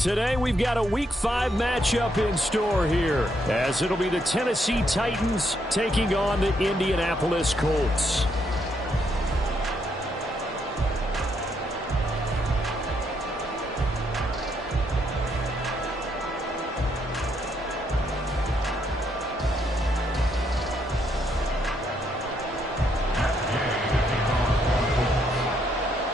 Today we've got a Week 5 matchup in store here, as it'll be the Tennessee Titans taking on the Indianapolis Colts.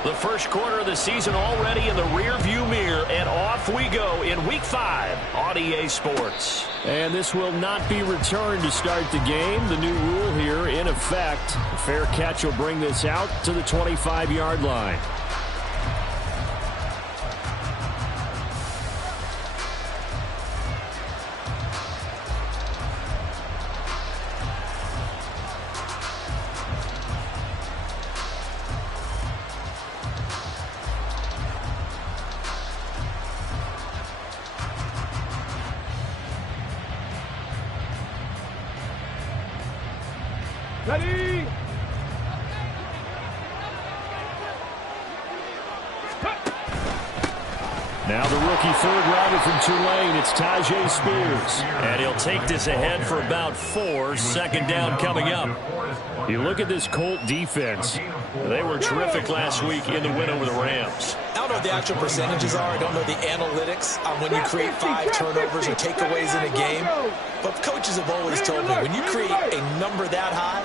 The first quarter of the season already in the rearview mirror, and off we go in Week 5 on EA Sports. And this will not be returned to start the game. The new rule here in effect. A fair catch will bring this out to the 25-yard line. Ready? Now the rookie third-rounder from Tulane, it's Tyjae Spears. And he'll take this ahead for about 4. Second down coming up. You look at this Colt defense. They were terrific last week in the win over the Rams. I don't know what the actual percentages are. I don't know the analytics on when you create 5 turnovers or takeaways in a game. But coaches have always told me, when you create a number that high,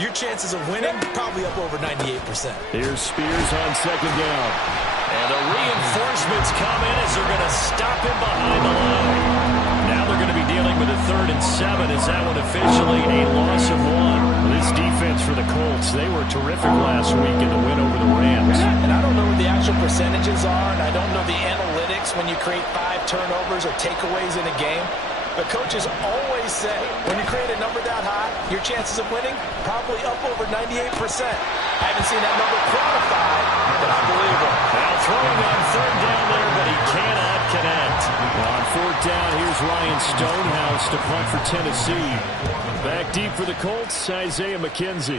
your chances of winning probably up over 98%. Here's Spears on second down. And the reinforcements come in as they're going to stop him behind the line. Now they're going to be dealing with a 3rd and 7. Is that one officially a loss of 1? This defense for the Colts, they were terrific last week in the win over the Rams. And I don't know what the actual percentages are, and I don't know the analytics when you create 5 turnovers or takeaways in a game. But coaches always say, when you create a number that high, your chances of winning probably up over 98%. I haven't seen that number quantified, but I believe it. Now throwing on 3rd down there, but he cannot connect. On 4th down, here's Ryan Stonehouse to punt for Tennessee. Back deep for the Colts, Isaiah McKenzie.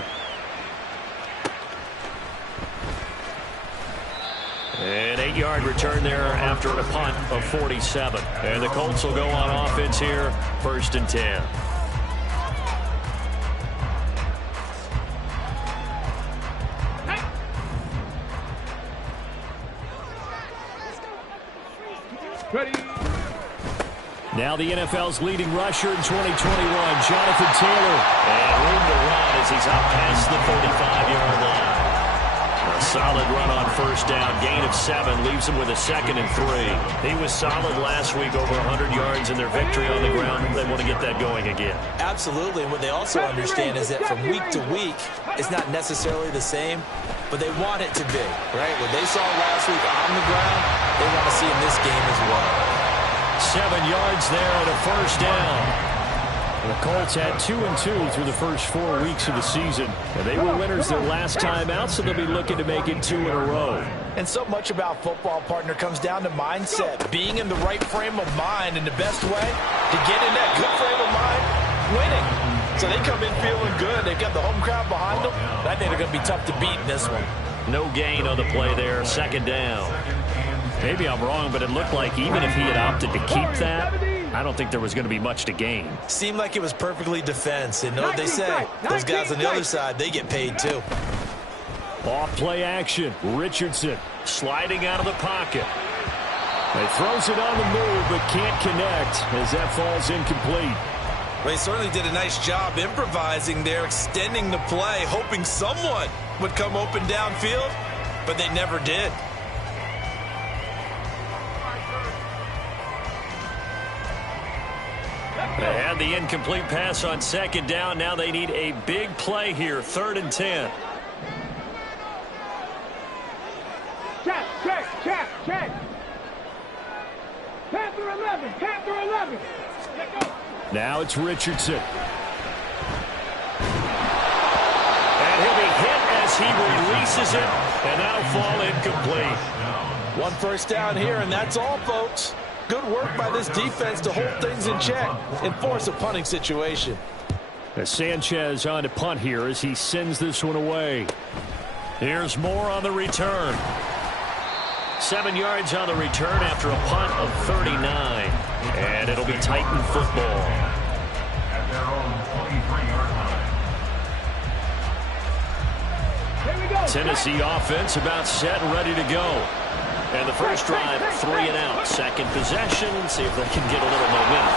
An 8-yard return there after a punt of 47. And the Colts will go on offense here, 1st and 10. Ready? Now the NFL's leading rusher in 2021, Jonathan Taylor. And room to run as he's out past the 45-yard line. A solid run on 1st down. Gain of 7 leaves him with a 2nd and 3. He was solid last week, over 100 yards in their victory on the ground. They want to get that going again. Absolutely. And what they also understand is that from week to week, it's not necessarily the same, but they want it to be, right? What they saw last week on the ground, they want to see in this game as well. 7 yards there and a 1st down. The Colts had 2 and 2 through the first 4 weeks of the season. And they were winners their last time out, so they'll be looking to make it 2 in a row. And so much about football, partner, comes down to mindset. Being in the right frame of mind, and the best way to get in that good frame of mind, winning. So they come in feeling good. They've got the home crowd behind them. I think they're going to be tough to beat in this one. No gain on the play there. 2nd down. Maybe I'm wrong, but it looked like even if he had opted to keep that, I don't think there was going to be much to gain. Seemed like it was perfectly defense. And know what they say? Those guys on the other side, they get paid too. Off play action. Richardson sliding out of the pocket. He throws it on the move, but can't connect as that falls incomplete. Well, he certainly did a nice job improvising there, extending the play, hoping someone would come open downfield, but they never did. They had the incomplete pass on 2nd down. Now they need a big play here, 3rd and 10. Check. Panther 11. Now it's Richardson. And he'll be hit as he releases it, and that'll fall incomplete. 1 1st down here, and that's all, folks. Good work by this defense to hold things in check and force a punting situation. As Sanchez on to punt here as he sends this one away. Here's more on the return. 7 yards on the return after a punt of 39. And it'll be Titan football. At their own 23-yard line. Here we go. Tennessee offense about set and ready to go. And the first drive, 3 and out. Second possession, see if they can get a little momentum.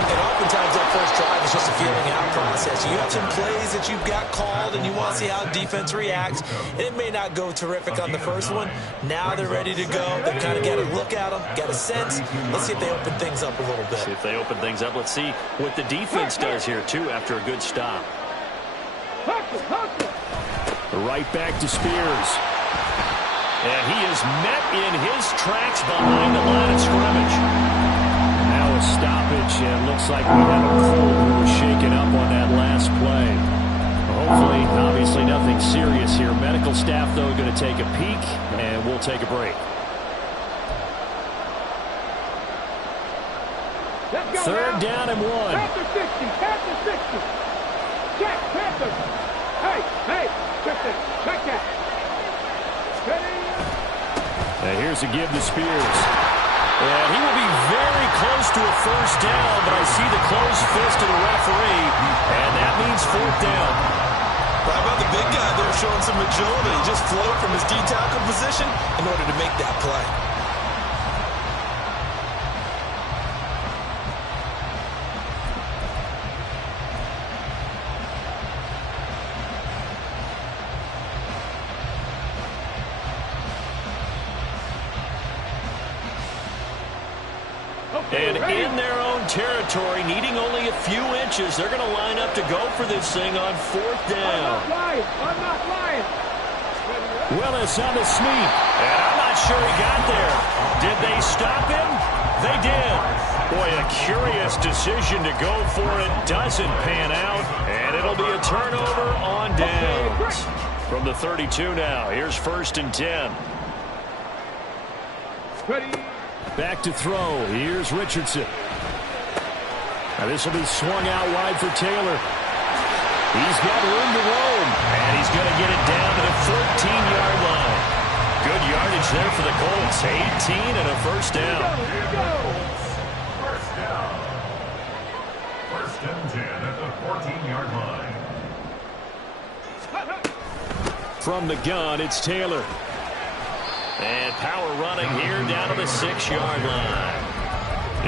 And oftentimes that first drive is just a feeling out process. You have some plays that you've got called and you want to see how defense reacts. And it may not go terrific on the first one. Now they're ready to go. They've kind of got to look at them, got a sense. Let's see if they open things up a little bit. See if they open things up. Let's see what the defense does here, too, after a good stop. Right back to Spears. And he is met in his tracks behind the line of scrimmage. Now a stoppage, and looks like we have a Colt who was shaken up on that last play. Hopefully, obviously nothing serious here. Medical staff, though, going to take a peek, and we'll take a break. Third down and 1. Panther 60, Panther 60. Check, Panther. Hey, check that. Ready? And here's a give to Spears. And he will be very close to a first down, but I see the closed fist of the referee, and that means fourth down. How about the big guy there showing some agility? He just floated from his D-tackle position in order to make that play. And in their own territory, needing only a few inches, they're going to line up to go for this thing on fourth down. I'm not lying. Willis on the sneak. And I'm not sure he got there. Did they stop him? They did. Boy, a curious decision to go for it. Doesn't pan out. And it'll be a turnover on downs. From the 32 now, here's 1st and 10. Ready? Back to throw. Here's Richardson. Now this will be swung out wide for Taylor. He's got room to roam. And he's going to get it down to the 14-yard line. Good yardage there for the Colts. 18 and a first down. Here we go. First down. 1st and 10 at the 14-yard line. From the gun, it's Taylor. And power running here down to the 6-yard line.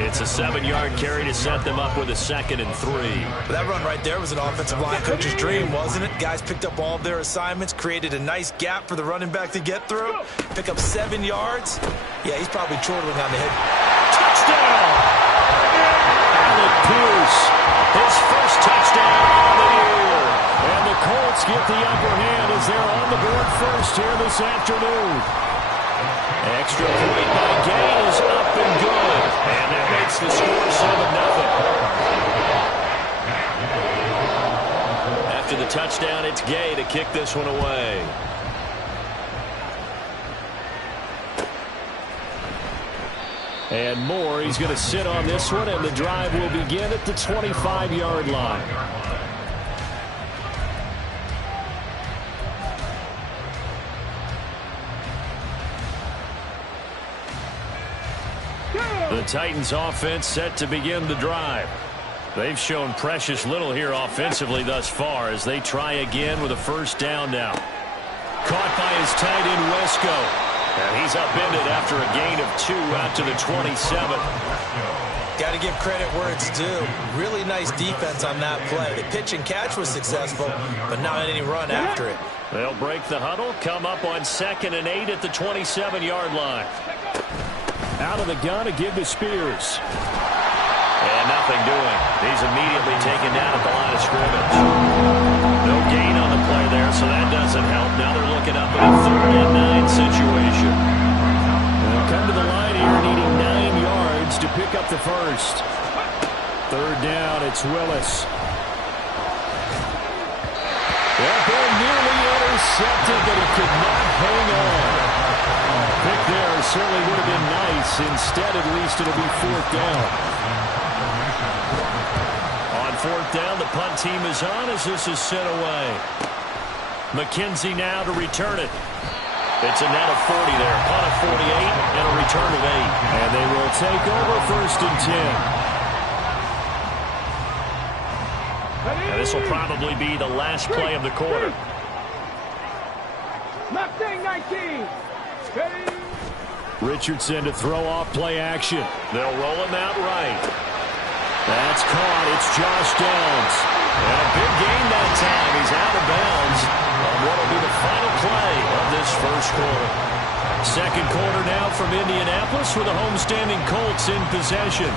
It's a 7-yard carry to set them up with a 2nd and 3. That run right there was an offensive line coach's dream, wasn't it? Guys picked up all of their assignments, created a nice gap for the running back to get through, pick up 7 yards. Yeah, he's probably chortling on the head. Touchdown! Alec Pierce, his first touchdown of the year. And the Colts get the upper hand as they're on the board first here this afternoon. Extra point by Gay is up and good. And that makes the score 7-0. After the touchdown, it's Gay to kick this one away. And Moore, he's going to sit on this one, and the drive will begin at the 25-yard line. The Titans offense set to begin the drive. They've shown precious little here offensively thus far as they try again with a first down now. Caught by his tight end Wesco. And he's upended after a gain of 2 out to the 27. Got to give credit where it's due. Really nice defense on that play. The pitch and catch was successful, but not any run after it. They'll break the huddle, come up on 2nd and 8 at the 27-yard line. Out of the gun to give to Spears. And nothing doing. He's immediately taken down at the line of scrimmage. No gain on the play there, so that doesn't help. Now they're looking up at a 3rd and 9 situation. They'll come to the line here needing 9 yards to pick up the first. 3rd down, it's Willis. That ball nearly intercepted, but he could not hang on. Pick there certainly would have been nice. Instead, at least it'll be 4th down. On 4th down, the punt team is on as this is sent away. McKenzie now to return it. It's a net of 40 there. Punt of 48 and a return of 8. And they will take over 1st and 10. And this will probably be the last play of the quarter. Mustang 19. Ready. Richardson to throw off play action. They'll roll him out right. That's caught. It's Josh Downs. And a big gain that time. He's out of bounds on what will be the final play of this first quarter. Second quarter now from Indianapolis with the homestanding Colts in possession.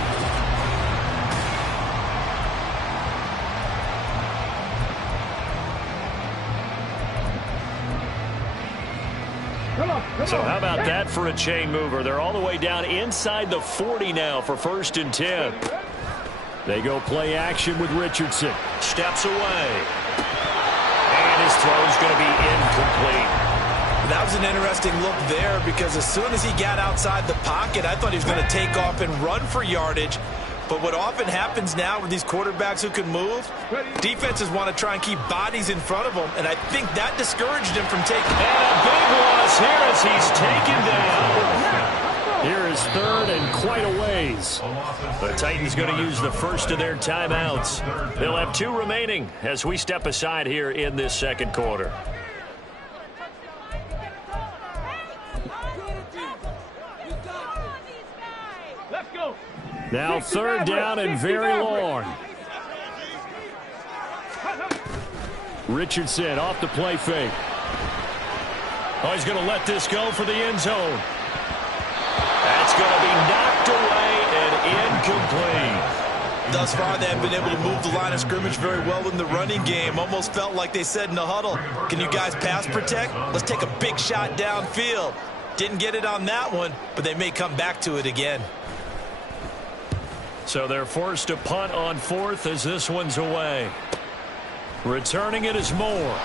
So how about that for a chain mover? They're all the way down inside the 40 now for 1st and 10. They go play action with Richardson. Steps away. And his throw's going to be incomplete. That was an interesting look there because as soon as he got outside the pocket, I thought he was going to take off and run for yardage. But what often happens now with these quarterbacks who can move, defenses want to try and keep bodies in front of them, and I think that discouraged him from taking. And a big loss here as he's taken down. Here is 3rd and quite a ways. The Titans going to use the first of their timeouts. They'll have 2 remaining as we step aside here in this second quarter. Let's go. Now 3rd down and very long. Richardson off the play fake. Oh, he's going to let this go for the end zone. That's going to be knocked away and incomplete. Thus far, they haven't been able to move the line of scrimmage very well in the running game. Almost felt like they said in the huddle, can you guys pass protect? Let's take a big shot downfield. Didn't get it on that one, but they may come back to it again. So they're forced to punt on 4th as this one's away. Returning it is Moore.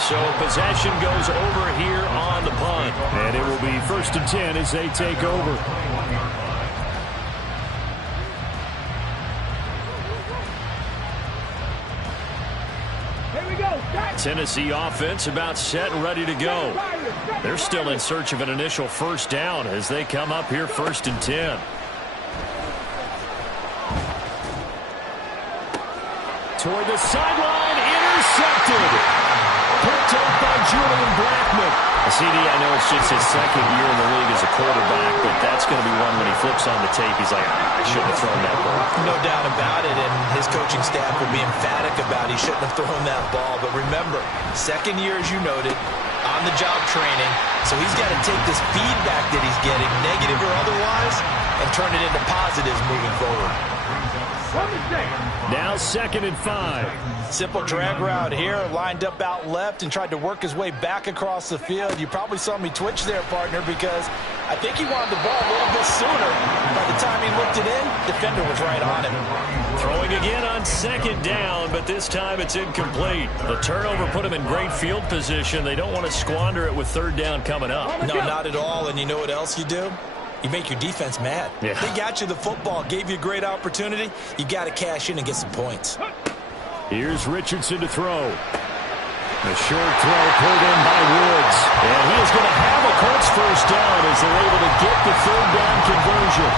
So possession goes over here on the punt. And it will be 1st and 10 as they take over. Here we go. Tennessee offense about set and ready to go. They're still in search of an initial 1st down as they come up here 1st and 10. Toward the sideline, intercepted. Picked up by Julian Blackmon. CD, I know it's just his 2nd year in the league as a quarterback, but that's going to be one when he flips on the tape, he's like, I shouldn't have thrown that ball. No doubt about it, and his coaching staff will be emphatic about he shouldn't have thrown that ball. But remember, 2nd year, as you noted, on-the-job training, so he's got to take this feedback that he's getting, negative or otherwise, and turn it into positives moving forward. Now 2nd and 5. Simple drag route here, lined up out left and tried to work his way back across the field. You probably saw me twitch there, partner, because I think he wanted the ball a little bit sooner. By the time he looked it in, defender was right on him. Throwing again on 2nd down, but this time it's incomplete. The turnover put him in great field position. They don't want to squander it with 3rd down coming up. No, not at all. And you know what else you do? You make your defense mad. Yeah. They got you the football, gave you a great opportunity. You got to cash in and get some points. Here's Richardson to throw. A short throw pulled in by Woods. And he is going to have a Colts 1st down as they're able to get the 3rd down conversion.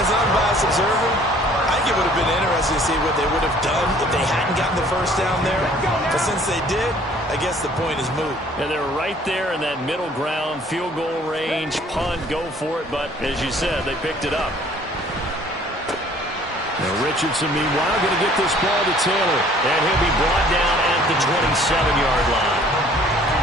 As an unbiased observer, I think it would have been interesting to see what they would have done if they hadn't gotten the 1st down there. But since they did, I guess the point is moot. And they're right there in that middle ground, field goal range, punt, go for it. But as you said, they picked it up. Now Richardson, meanwhile, going to get this ball to Taylor. And he'll be brought down at the 27-yard line.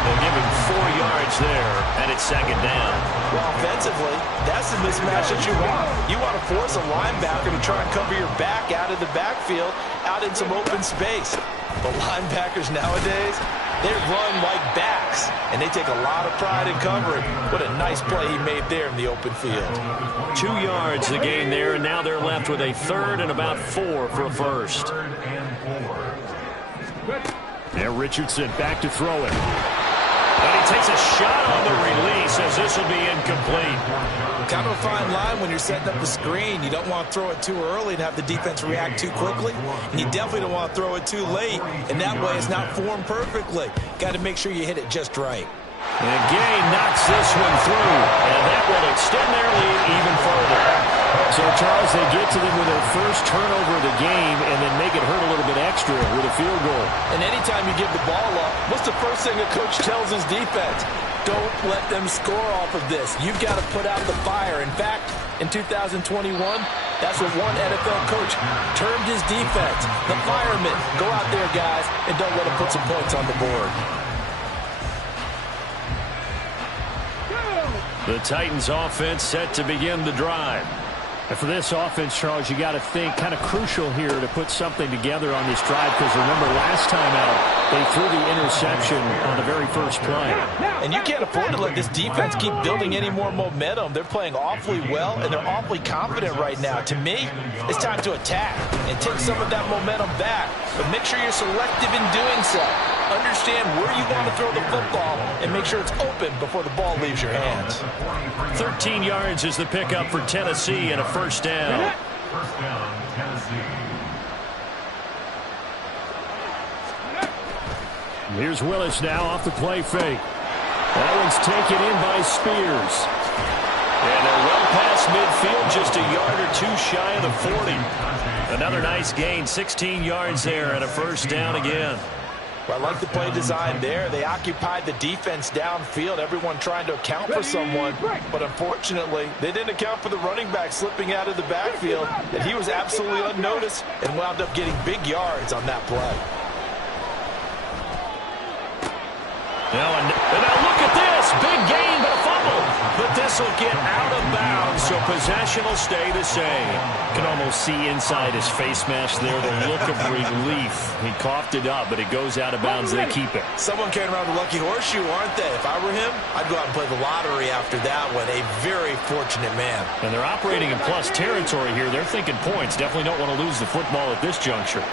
They'll give him 4 yards there, and it's 2nd down. Well, offensively, that's the mismatch that you want. You want to force a linebacker to try and cover your back out of the backfield, out in some open space. But linebackers nowadays, they run like backs, and they take a lot of pride in covering. What a nice play he made there in the open field. 2 yards the gain there, and now they're left with a 3rd and about 4 for a 1st. And Richardson back to throw it. And he takes a shot on the release as this will be incomplete. Kind of a fine line when you're setting up the screen. You don't want to throw it too early and have the defense react too quickly. And you definitely don't want to throw it too late. And that way it's not formed perfectly. Got to make sure you hit it just right. And Gay knocks this one through, and that will extend their lead even further. So, Charles, they get to them with their first turnover of the game and then make it hurt a little bit extra with a field goal. And anytime you give the ball up, what's the first thing a coach tells his defense? Don't let them score off of this. You've got to put out the fire. In fact, in 2021, that's what one NFL coach termed his defense. The firemen. Go out there, guys, and don't let them put some points on the board. The Titans offense set to begin the drive. And for this offense, Charles, you got to think kind of crucial here to put something together on this drive, because remember last time out they threw the interception on the very first play. And you can't afford to let this defense keep building any more momentum. They're playing awfully well, and they're awfully confident right now. To me, it's time to attack and take some of that momentum back. But make sure you're selective in doing so. Understand where you want to throw the football and make sure it's open before the ball leaves your hands. 13 yards is the pickup for Tennessee and a first down. First down, Tennessee. Here's Willis now off the play fake. That one's taken in by Spears. And they're well past midfield, just a yard or two shy of the 40. Another nice gain, 16 yards there and a first down again. Well, I like the play design there. They occupied the defense downfield, everyone trying to account for someone. But unfortunately, they didn't account for the running back slipping out of the backfield. And he was absolutely unnoticed and wound up getting big yards on that play. Now look at this. Big gain, but a fumble. But this will get out of bounds, so possession will stay the same. You can almost see inside his face mask there the look of relief. He coughed it up, but it goes out of bounds. They keep it. Someone carrying around the lucky horseshoe, aren't they? If I were him, I'd go out and play the lottery after that one. A very fortunate man. And they're operating in plus territory here. They're thinking points. Definitely don't want to lose the football at this juncture.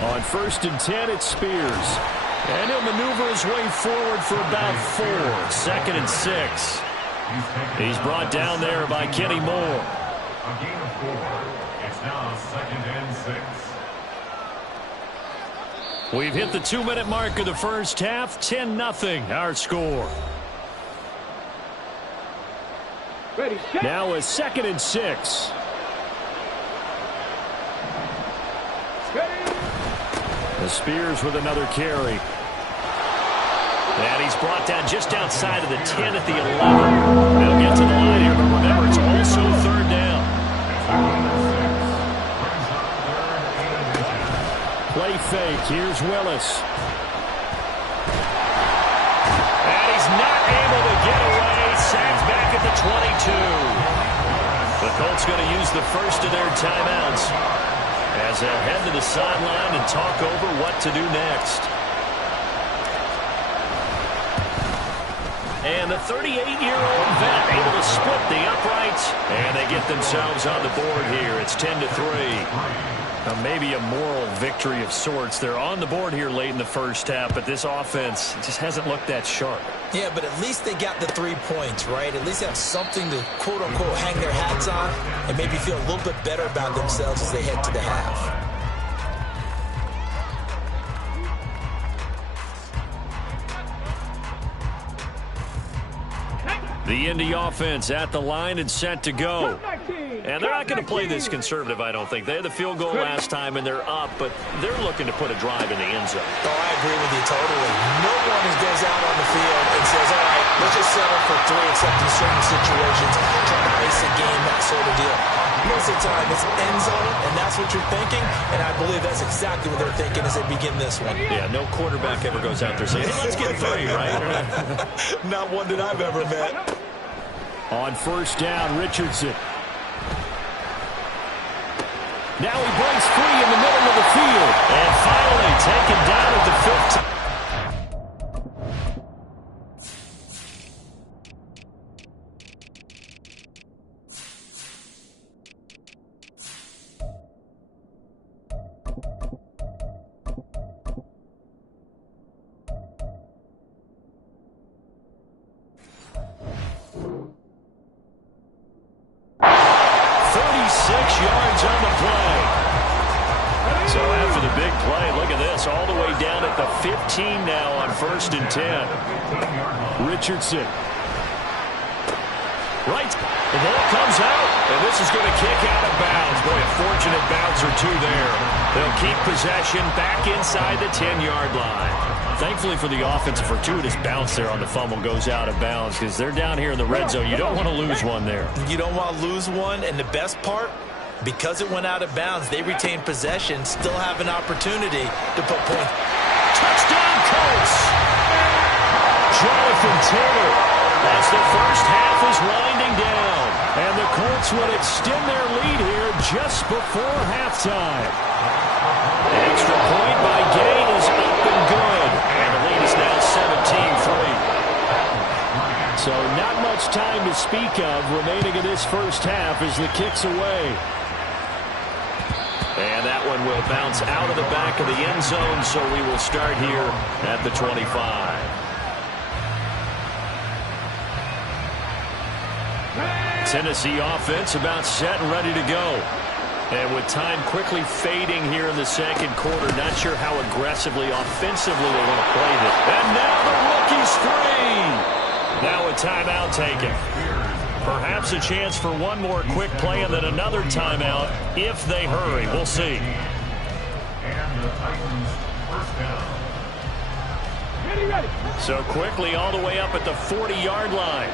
On 1st and 10, it's Spears. And he'll maneuver his way forward for about 4. 2nd and 6. He's brought down there by Kenny Moore. A gain of 4. It's now 2nd and 6. We've hit the 2-minute mark of the first half. 10-0 our score. Ready, set. Now a 2nd and 6. Ready. The Spears with another carry. And he's brought down just outside of the 10 at the 11. They'll get to the line here, but remember, it's also 3rd down. Play fake. Here's Willis. And he's not able to get away. Sacked back at the 22. The Colts going to use the first of their timeouts as they head to the sideline and talk over what to do next. And the 38-year-old vet able to split the uprights, and they get themselves on the board here. It's 10-3. Now maybe a moral victory of sorts. They're on the board here late in the first half, but this offense just hasn't looked that sharp. Yeah, but at least they got the 3 points, right? At least have something to, quote-unquote, hang their hats on and maybe feel a little bit better about themselves as they head to the half. The Indy offense at the line and set to go. And they're not going to play this conservative, I don't think. They had the field goal last time, and they're up, but they're looking to put a drive in the end zone. Oh, I agree with you totally. No one goes out on the field and says, all right, let's just settle for 3, except in certain situations, trying to ice a game, that sort of deal. Most of the time, it's end zone, and that's what you're thinking, and I believe that's exactly what they're thinking as they begin this one. Yeah, no quarterback ever goes out there saying, hey, let's get 3, right? Not one that I've ever met. On 1st down, Richardson. Now he breaks free in the middle of the field. And finally taken down at the 15. Yards on the play. So after the big play, look at this, all the way down at the 15 now on 1st and 10. Richardson. Right. The ball comes out, and this is going to kick out of bounds. Boy, a fortunate bounce or two there. They'll keep possession back inside the 10-yard line. Thankfully for the offense, a fortuitous bounce there on the fumble goes out of bounds because they're down here in the red zone. You don't want to lose one there. You don't want to lose one, and the best part, because it went out of bounds, they retain possession, still have an opportunity to put points. Touchdown, Colts! Jonathan Taylor as the first half is winding down. And the Colts would extend their lead here just before halftime. An extra point by Gay is up and good. And the lead is now 17-3. So not much time to speak of remaining in this first half as the kick's away. And that one will bounce out of the back of the end zone, so we will start here at the 25. Tennessee offense about set and ready to go. And with time quickly fading here in the second quarter, not sure how aggressively, offensively they want to play this. And now the rookie's free. Now a timeout taken. Perhaps a chance for one more quick play and then another timeout if they hurry. We'll see. And the Titans first down. Ready. So quickly all the way up at the 40-yard line.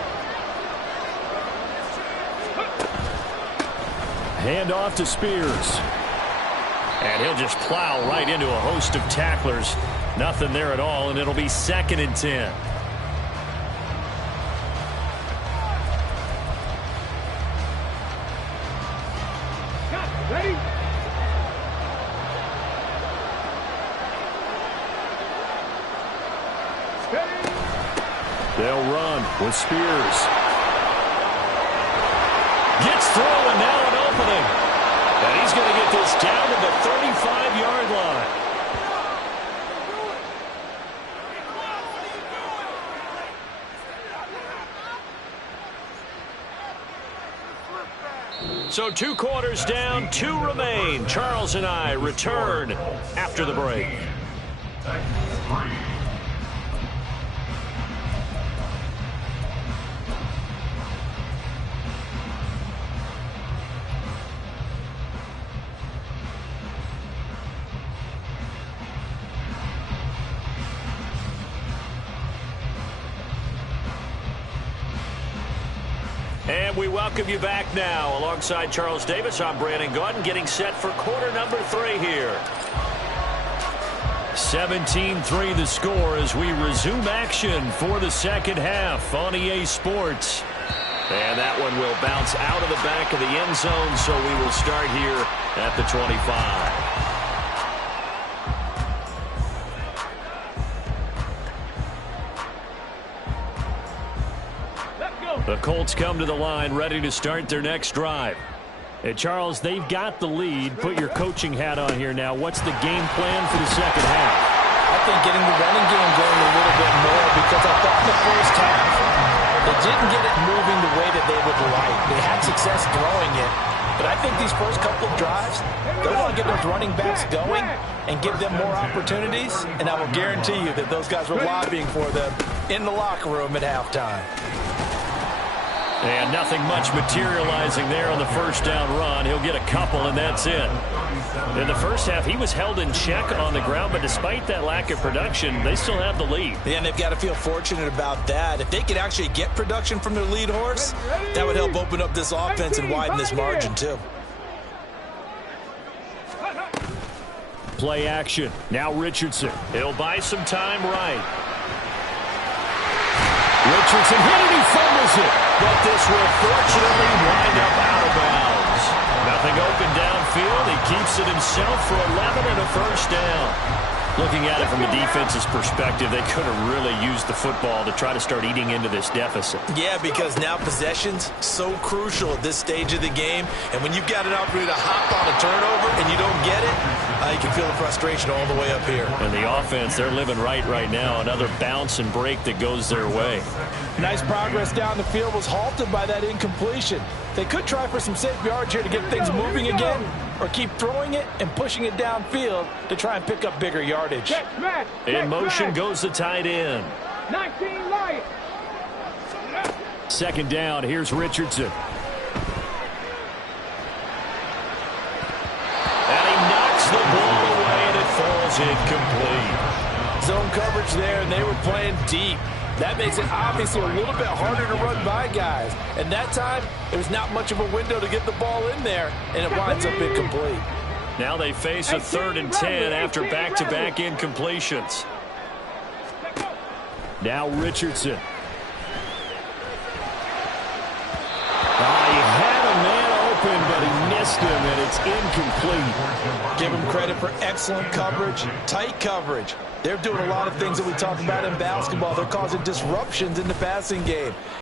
Hand off to Spears. And he'll just plow right into a host of tacklers. Nothing there at all, and it'll be 2nd and 10. Ready. Steady. They'll run with Spears. Gets through, and now an opening. And he's going to get this down to the 35-yard line. So 2 quarters down, 2 remain. Charles and I return after the break. Titans 3. And we welcome you back now. Alongside Charles Davis, I'm Brandon Gaudin, getting set for quarter number 3 here. 17-3 the score as we resume action for the second half on EA Sports. And that one will bounce out of the back of the end zone, so we will start here at the 25. The Colts come to the line ready to start their next drive. Hey, Charles, they've got the lead. Put your coaching hat on here now. What's the game plan for the second half? I think getting the running game going a little bit more, because I thought in the first half they didn't get it moving the way that they would like. They had success throwing it, but I think these first couple of drives, they want to get those running backs going and give them more opportunities, and I will guarantee you that those guys were lobbying for them in the locker room at halftime. And nothing much materializing there on the first down run. He'll get a couple, and that's it. In the first half, he was held in check on the ground, but despite that lack of production, they still have the lead. Yeah, and they've got to feel fortunate about that. If they could actually get production from their lead horse, that would help open up this offense and widen this margin, too. Play action. Now Richardson. He'll buy some time right. Richardson hit it, he fumbles it. But this will fortunately wind up out of bounds. Nothing open downfield. He keeps it himself for 11 and a first down. Looking at it from a defense's perspective, they could have really used the football to try to start eating into this deficit. Yeah, because now possession's so crucial at this stage of the game. And when you've got an opportunity to hop on a turnover and you don't get it, you can feel the frustration all the way up here. And the offense, they're living right now. Another bounce and break that goes their way. Nice progress down the field was halted by that incompletion. They could try for some safe yards here to get things moving again, or keep throwing it and pushing it downfield to try and pick up bigger yardage. In motion goes the tight end. 19 Lions. Second down, here's Richardson. And he knocks the ball away, and it falls incomplete. Zone coverage there, and they were playing deep. That makes it obviously a little bit harder to run by guys. And that time, there's not much of a window to get the ball in there, and it winds up incomplete. Now they face a 3rd and 10 after back-to-back incompletions. Now Richardson. He had a man open, but he missed him, and it's incomplete. Give him credit for excellent coverage, tight coverage. They're doing a lot of things that we talk about in basketball. They're causing disruptions in the passing game.